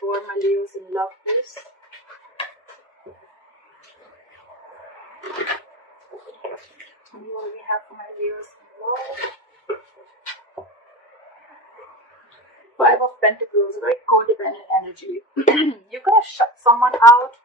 for my Leos in love, please? And what do we have for my Leos in love? Five of Pentacles, a very codependent energy. You could have shut someone out.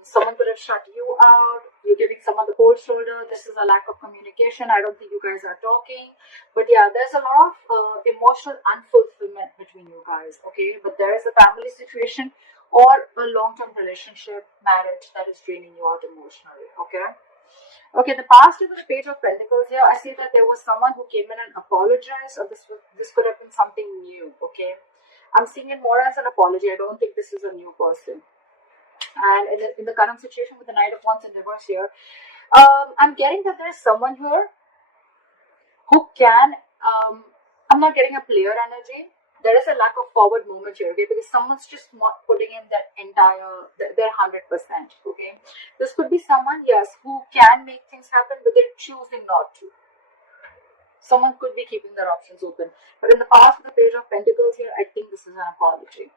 Someone could have shut you out. You're giving someone the cold shoulder. This is a lack of communication. I don't think you guys are talking. But yeah, there's a lot of emotional unfulfillment between you guys, okay? But there is a family situation or a long-term relationship, marriage that is draining you out emotionally, okay? Okay, the past is the Page of Pentacles here. I see that there was someone who came in and apologized, or this could have been something new, okay? I'm seeing it more as an apology. I don't think this is a new person. And in the current situation with the Knight of Wands in reverse here, I'm getting that there's someone here who can, I'm not getting a player energy. There is a lack of forward movement here, okay, because someone's just not putting in that entire, their 100%, okay. This could be someone, yes, who can make things happen, but they're choosing not to. Someone could be keeping their options open. But in the past with the Page of Pentacles here, I think this is an apology.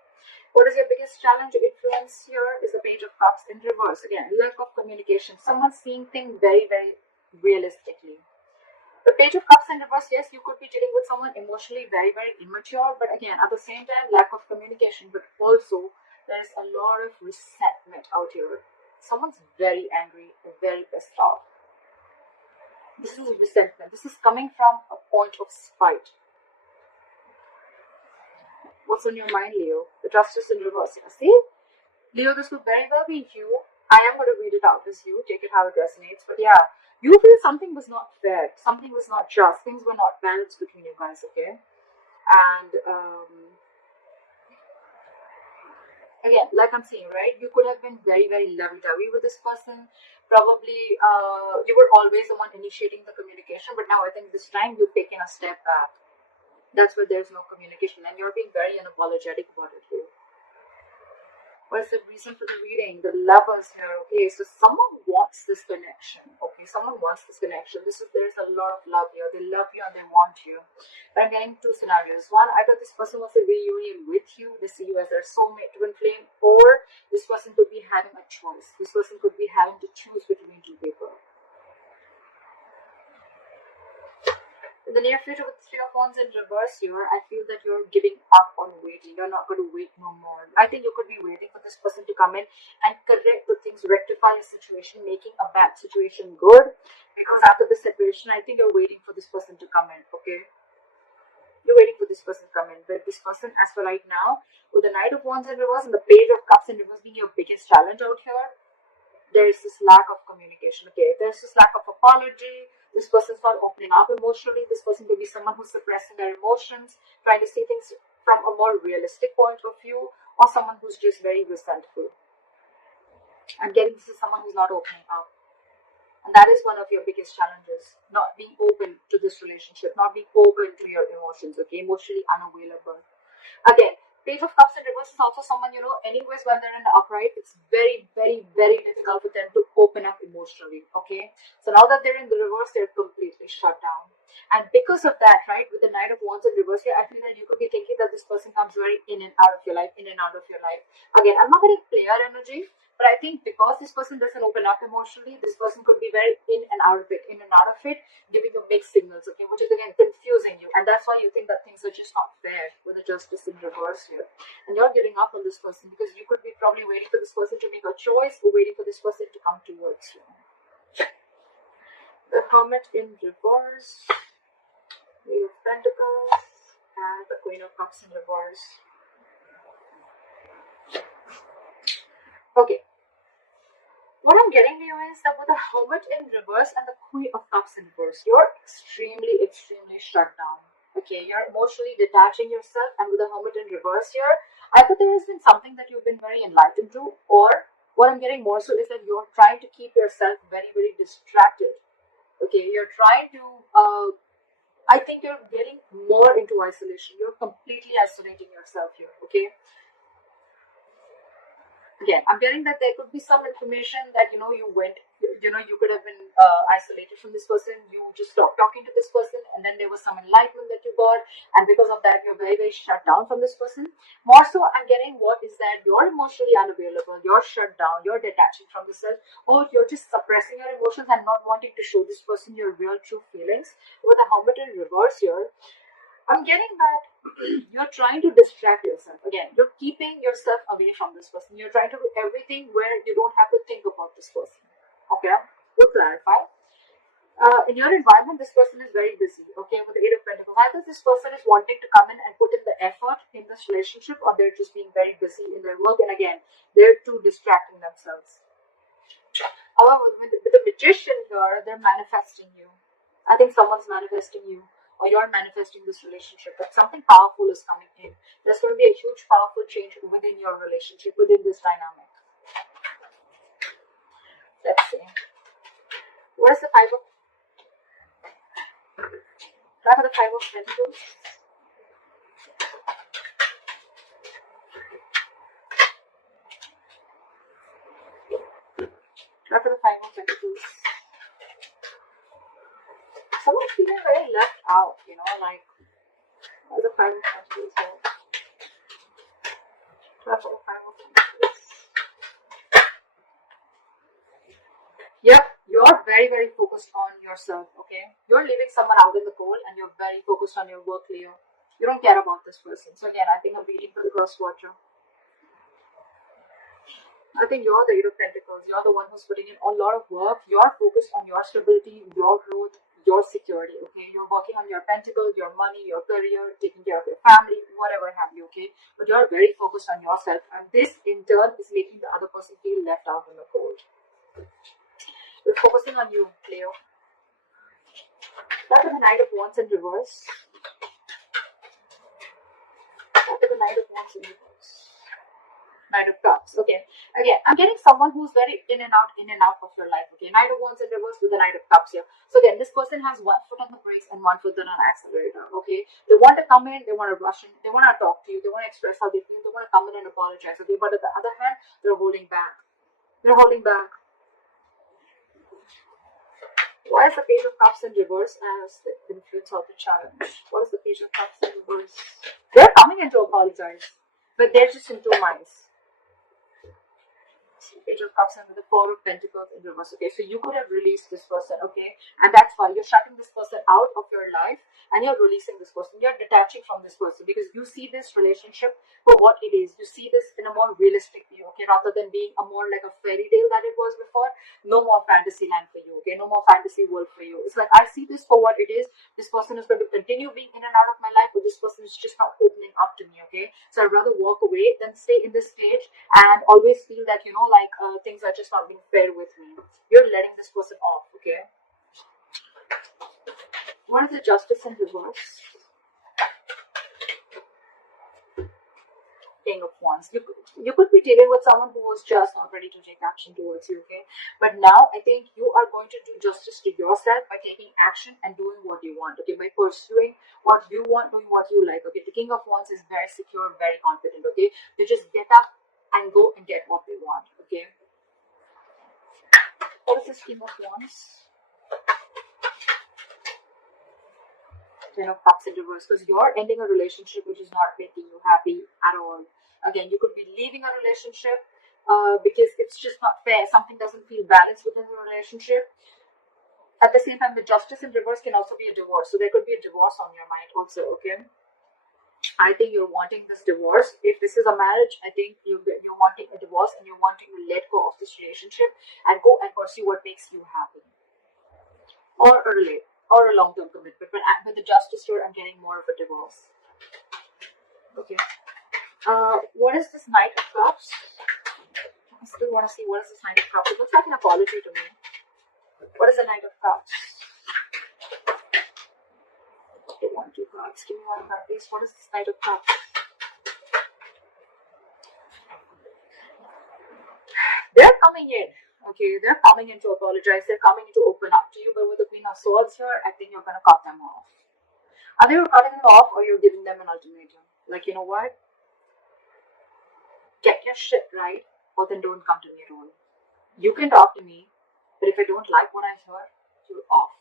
What is your biggest challenge or influence here is the Page of Cups in reverse. Again, lack of communication. Someone seeing things very, very realistically. The Page of Cups in reverse, yes, you could be dealing with someone emotionally very, very immature. But again, at the same time, lack of communication. But also, there's a lot of resentment out here. Someone's very angry, very pissed off. This is resentment. This is coming from a point of spite. What's on your mind, Leo? The Justice in reverse here. See? Leo, this could very well be you. I am going to read it out as you. Take it how it resonates. But yeah, you feel something was not fair. Something was not just. Things were not balanced between you guys, okay? And again, like I'm saying, right? You could have been very, very lovey-dovey with this person. Probably you were always the one initiating the communication. But now I think this time you've taken a step back. That's where there's no communication, and you're being very unapologetic about it here. What is the reason for the reading? The Lovers here, okay? So someone wants this connection, okay? Someone wants this connection. There's a lot of love here. They love you and they want you. But I'm getting two scenarios. One, either this person wants a reunion with you. They see you as their soulmate, twin flame, or this person could be having a choice. This person could be having to choose between two people. In the near future with the Three of Wands in reverse here, I feel that you're giving up on waiting. You're not going to wait no more. I think you could be waiting for this person to come in and correct the things, rectify a situation, making a bad situation good. Because after this separation, I think you're waiting for this person to come in, okay? You're waiting for this person to come in. But this person, as for right now, with the Knight of Wands in reverse and the Page of Cups in reverse being your biggest challenge out here, there is this lack of communication, okay? There's this lack of apology. This person's not opening up emotionally. This person could be someone who's suppressing their emotions, trying to see things from a more realistic point of view, or someone who's just very resentful. I'm getting this is someone who's not opening up. And that is one of your biggest challenges. Not being open to this relationship, not being open to your emotions, okay? Emotionally unavailable. Again, Page of Cups in reverse is also someone, you know, anyways, when they're in the upright, it's very, very, very difficult for them to open up emotionally, okay? So now that they're in the reverse, they're completely shut down. And because of that, right, with the Knight of Wands in reverse here, I feel that you could be thinking that this person comes very in and out of your life, in and out of your life. Again, I'm not getting player energy, but I think because this person doesn't open up emotionally, this person could be very in and out of it, giving you mixed signals, okay, which is again confusing you. And that's why you think that things are just not fair with the Justice in reverse here. And you're giving up on this person because you could be probably waiting for this person to make a choice or waiting for this person to come towards you. The Hermit in reverse, Knave of Pentacles, and the Queen of Cups in reverse. Okay. What I'm getting here is that with the Hermit in reverse and the Queen of Cups in reverse, you're extremely, extremely shut down. Okay, you're emotionally detaching yourself, and with the Hermit in reverse here, either there has been something that you've been very enlightened to, or what I'm getting more so is that you're trying to keep yourself very, very distracted. Okay, you're trying to, I think you're getting more into isolation. You're completely isolating yourself here, okay? Again, I'm getting that there could be some information that you could have been isolated from this person. You just stopped talking to this person, and then there was some enlightenment that you got, and because of that, you're very, very shut down from this person. More so, I'm getting what is that you're emotionally unavailable, you're shut down, you're detaching from yourself, or you're just suppressing your emotions and not wanting to show this person your real, true feelings. With the Hermit in reverse here, I'm getting that you're trying to distract yourself. Again, you're keeping yourself away from this person. You're trying to do everything where you don't have to think about this person. Okay, we'll clarify. In your environment, this person is very busy. Okay, with the Eight of Pentacles, either this person is wanting to come in and put in the effort in this relationship, or they're just being very busy in their work. And again, they're too distracting themselves. However, with the Magician here, they're manifesting you. I think someone's manifesting you, or you're manifesting this relationship, but something powerful is coming in. There's going to be a huge, powerful change within your relationship, within this dynamic. Let's see. What is the Five of Pentacles? Try for the Five of Pentacles. Someone's feeling very left out, like, what is the Five of Pentacles here? Try for the Five of Pentacles. Yep, you're very, very focused on yourself, okay? You're leaving someone out in the cold and you're very focused on your work, Leo. You don't care about this person. So again, I think I'm reading for the cross watcher. I think you're the Eight of Pentacles. You're the one who's putting in a lot of work. You're focused on your stability, your growth, your security, okay? You're working on your pentacle, your money, your career, taking care of your family, whatever have you, okay? But you're very focused on yourself, and this in turn is making the other person feel left out in the cold. We're focusing on you, Leo. Look at the Knight of Wands in reverse. Look at the Knight of Wands in reverse. Knight of Cups. Okay. Again, I'm getting someone who's very in and out of your life. Okay. Knight of Wands in reverse with the Knight of Cups here. So again, this person has one foot on the brakes and one foot on an accelerator. Okay. They want to come in, they want to rush in, they want to talk to you, they want to express how they feel, they want to come in and apologize. Okay. But on the other hand, they're holding back. They're holding back. Why is the Page of Cups in reverse as the influence of the challenge? What is the Page of Cups in reverse? They're coming in to apologize, but they're just in two minds. Page of Cups and with the Four of Pentacles in reverse. Okay, so you could have released this person, okay, and that's why you're shutting this person out of your life and you're releasing this person. You're detaching from this person because you see this relationship for what it is. You see this in a more realistic view, okay, rather than being a more like a fairy tale that it was before. No more fantasy land for you, okay, no more fantasy world for you. It's like I see this for what it is. This person is going to continue being in and out of my life, but this person is just not opening up to me, okay. So I'd rather walk away than stay in this stage and always feel that like things are just not being fair with me. You're letting this person off, okay. What is the Justice in reverse? King of Wands. You could be dealing with someone who was just not ready to take action towards you, okay? But now I think you are going to do justice to yourself by taking action and doing what you want, okay? By pursuing what you want, doing what you like, okay? The King of Wands is very secure, very confident, okay? They just get up and go and get what they want, okay? What is this King of Wands? Ten of Cups in reverse, because you're ending a relationship which is not making you happy at all. Again, you could be leaving a relationship because it's just not fair. Something doesn't feel balanced within the relationship. At the same time, the Justice in reverse can also be a divorce. So there could be a divorce on your mind also, okay? I think you're wanting this divorce. If this is a marriage, I think you're wanting a divorce and you're wanting to let go of this relationship and go and pursue what makes you happy. Or a long-term commitment. But with the Justice here, I'm getting more of a divorce. Okay. What is this Knight of Cups? I still want to see what is this Knight of Cups. It looks like an apology to me. What is the Knight of Cups? Okay, 1, 2 cards. Give me one card, please. What is this Knight of Cups? They're coming in. Okay, they're coming in to apologize. They're coming in to open up to you. But with the Queen of Swords here, I think you're going to cut them off. Either you're cutting them off or you're giving them an ultimatum. Like, you know what? Get your shit right or then don't come to me at all. You can talk to me, but if I don't like what I hear, you're off.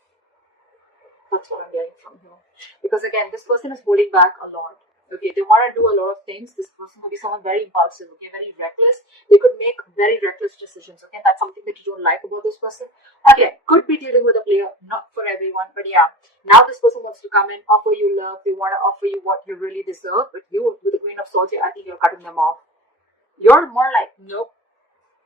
That's what I'm getting from here. Because again, this person is holding back a lot. Okay, they want to do a lot of things. This person could be someone very impulsive, okay, very reckless. They could make very reckless decisions, okay. That's something that you don't like about this person. Again, could be dealing with a player, not for everyone, but yeah. Now this person wants to come in, offer you love. They want to offer you what you really deserve, but you, with the Queen of Swords here, I think you're cutting them off. You're more like, nope,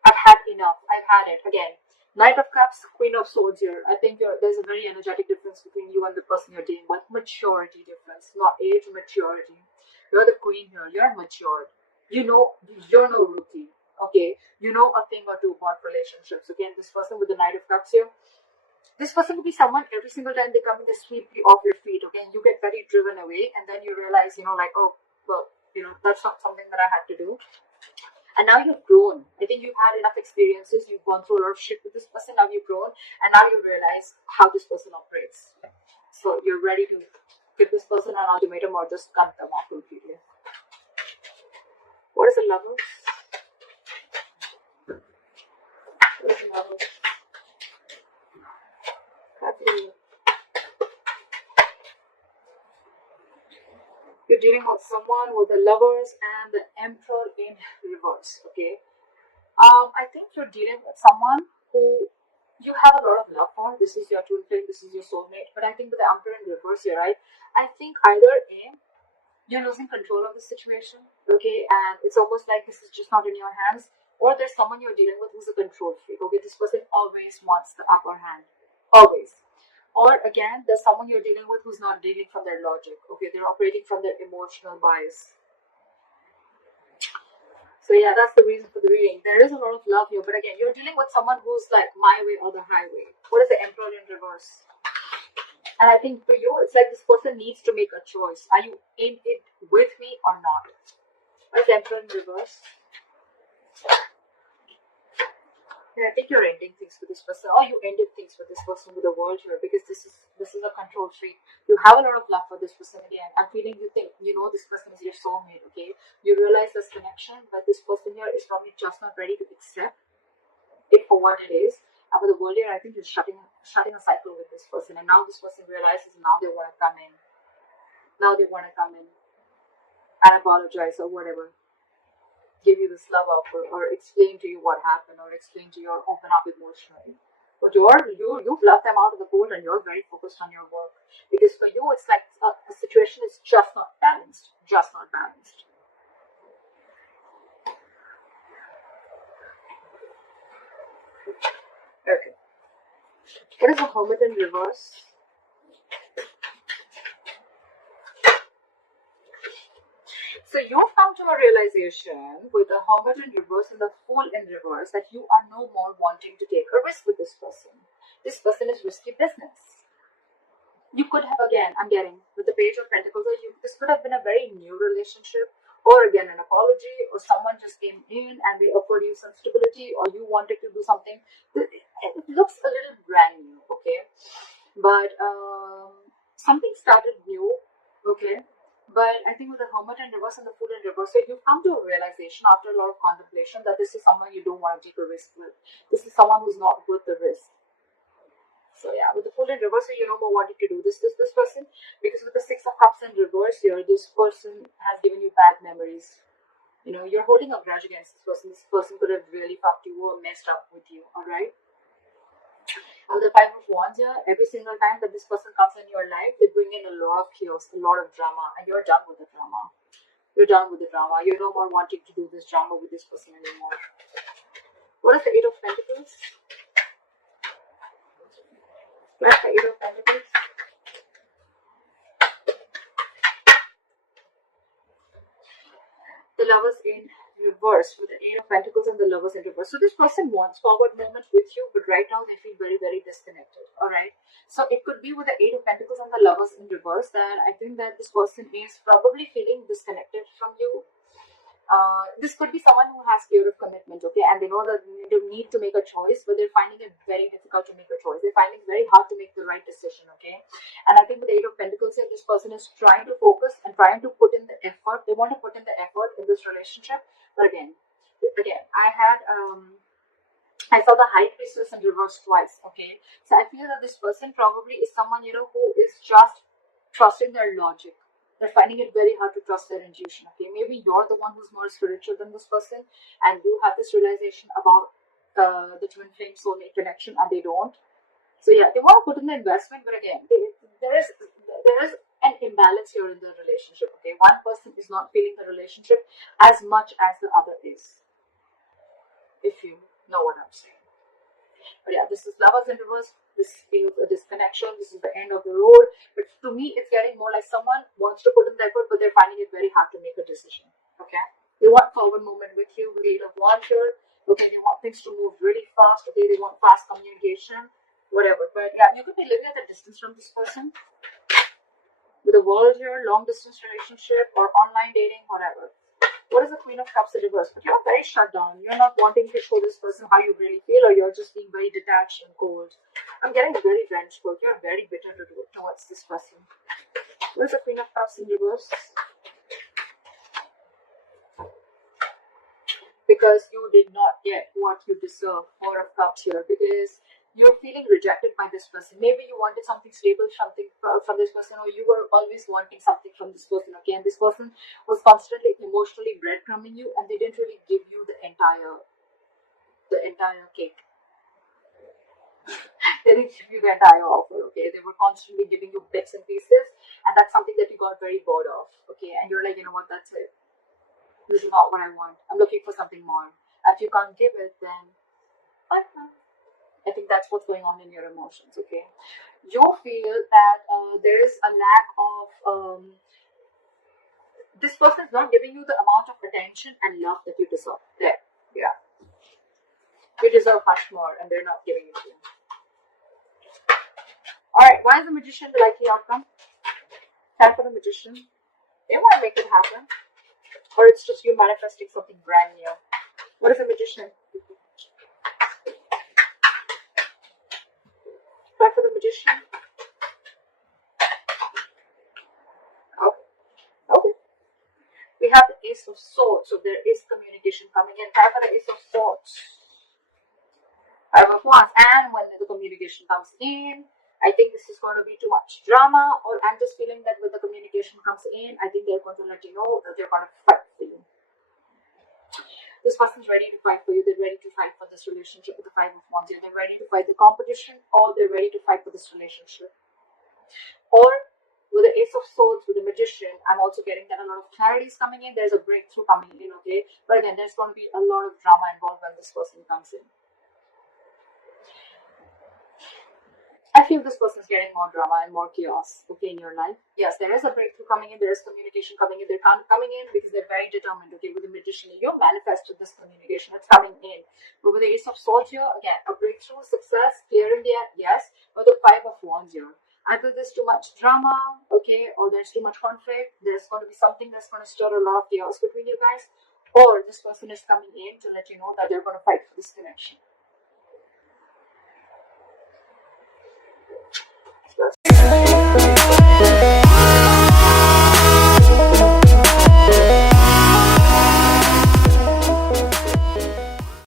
I've had enough. I've had it. Again, Knight of Cups, Queen of Swords here. I think there's a very energetic difference between you and the person you're dealing with. Maturity difference, not age, maturity. You're the queen here. You're matured. You know, you're no rookie. Okay, you know a thing or two about relationships. Again, this person with the Knight of Cups here. This person will be someone every single time they come in, they sweep you off your feet. Okay, and you get very driven away, and then you realize, like, oh, well, that's not something that I had to do. And now you've grown. I think you've had enough experiences. You've gone through a lot of shit with this person. Now you've grown. And now you realize how this person operates. So you're ready to give this person an ultimatum or just cut them off completely. What is the Lovers? What is the Lovers? You're dealing with someone with the Lovers and the Emperor in reverse, okay? I think you're dealing with someone who you have a lot of love for. This is your twin flame, this is your soulmate. But I think with the Emperor in reverse here, right? I think either A, you're losing control of the situation, okay? And it's almost like this is just not in your hands. Or there's someone you're dealing with who's a control freak, okay? This person always wants the upper hand. Always. Or again, there's someone you're dealing with who's not dealing from their logic, okay? They're operating from their emotional bias. So yeah, that's the reason for the reading. There is a lot of love here, but again, you're dealing with someone who's like my way or the highway. What is the Emperor in reverse? And I think for you, it's like this person needs to make a choice. Are you in it with me or not? What is the Emperor in reverse? And I think you're ending things with this person, or you ended things with this person with the World here, because this is a control freak. You have a lot of love for this person again. I'm feeling you think this person is your soulmate, okay? You realize this connection, but this person here is probably just not ready to accept it for what it is. And with the World here, I think you're shutting a cycle with this person, and now this person realizes now they want to come in. Now they want to come in and apologize or whatever. Give you this love offer or explain to you what happened or explain to you or open up emotionally. But you've left them out of the cold and you're very focused on your work. Because for you, it's like the situation is just not balanced. Just not balanced. Okay. What is the Hermit in reverse? So you've come to a realization with the Hermit in reverse and the Fool in reverse that you are no more wanting to take a risk with this person. This person is risky business. You could have, again, I'm getting, with the Page of Pentacles, this could have been a very new relationship, or again, an apology, or someone just came in and they offered you some stability, or you wanted to do something. It looks a little brand new, okay? But something started new, okay? But I think with the Hermit in reverse and the Fool in reverse, so you've come to a realization after a lot of contemplation that this is someone you don't want to take a risk with. This is someone who's not worth the risk. So yeah, with the Fool in reverse, you no more wanting to do this person, because with the Six of Cups in reverse here, this person has given you bad memories. You're holding a grudge against this person. This person could have really fucked you or messed up with you, alright? With the Five of Wands here, every single time that this person comes in your life, they bring in a lot of chaos, a lot of drama, and you're done with the drama. You're done with the drama. You're no more wanting to do this drama with this person anymore. What is the Eight of Pentacles? What's the Eight of Pentacles? The Lovers in reverse, with the Eight of Pentacles and the Lovers in reverse. So this person wants forward movement with you, but right now they feel very, very disconnected. Alright. So it could be with the Eight of Pentacles and the Lovers in reverse that I think that this person is probably feeling disconnected from you. This could be someone who has fear of commitment, okay, and they know that they need to make a choice, but they're finding it very difficult to make a choice. They're finding it very hard to make the right decision, okay. And I think with the Eight of Pentacles here, this person is trying to focus and trying to put in the effort. They want to put in the effort in this relationship, but again, again, I saw the High Priestess in reverse twice. Okay, so I feel that this person probably is someone, who is just trusting their logic. They're finding it very hard to trust their intuition. Okay, maybe you're the one who's more spiritual than this person, and you have this realization about the twin flame soulmate connection, and they don't. So yeah, they want to put in the investment, but again, there is an imbalance here in the relationship. Okay, one person is not feeling the relationship as much as the other is. If you know what I'm saying. But yeah, this is lovers in reverse. This feels a disconnection. This is the end of the road. But to me, it's getting more like someone wants to put in the effort, but they're finding it very hard to make a decision. Okay, they want forward movement with you, with Eight of Wands here. Okay, they want things to move really fast. Okay, they want fast communication, whatever. But yeah, you could be living at a distance from this person, with a world here, long distance relationship, or online dating, whatever. What is the Queen of Cups in reverse? But you're very shut down. You're not wanting to show this person how you really feel, or you're just being very detached and cold. I'm getting very vengeful. You're very bitter towards this person. What is the Queen of Cups in reverse? Because you did not get what you deserve. Four of Cups here. Because you're feeling rejected by this person. Maybe you wanted something stable, something from this person, or you were always wanting something from this person. Okay, and this person was constantly emotionally breadcrumbing you, and they didn't really give you the entire cake. They didn't give you the entire offer. Okay, they were constantly giving you bits and pieces, and that's something that you got very bored of. Okay, and you're like, you know what? That's it. This is not what I want. I'm looking for something more. If you can't give it, then I think that's what's going on in your emotions. Okay, you feel that there is a lack of this person is not giving you the amount of attention and love that you deserve. There, yeah, you deserve much more, and they're not giving it to you. All right, why is the Magician the likely outcome? Time for the Magician. They want to make it happen, or it's just you manifesting something brand new. What is the Magician? Time for the Magician. Okay. We have the Ace of Swords, so there is communication coming in. Time for the Ace of Swords. Five of Wands, and when the communication comes in, I think this is going to be too much drama, or I'm just feeling that when the communication comes in, I think they're going to let you know that they're going to fight for you. This person's ready to fight for you. They're ready to fight for this relationship with the Five of Wands. They're ready to fight the competition, or they're ready to fight for this relationship. Or with the Ace of Swords, with the Magician, I'm also getting that a lot of clarity is coming in. There's a breakthrough coming in, okay? But again, there's going to be a lot of drama involved when this person comes in. I feel this person's getting more drama and more chaos, okay, in your life. Yes, there is a breakthrough coming in, there is communication coming in, they're coming in because they're very determined, okay, with the Magician. You manifested this communication, it's coming in. But with the Ace of Swords here, again, a breakthrough, success, clearing the air, yes, but the Five of Wands here. Either there's too much drama, okay, or there's too much conflict, there's going to be something that's going to stir a lot of chaos between you guys, or this person is coming in to let you know that they're going to fight for this connection.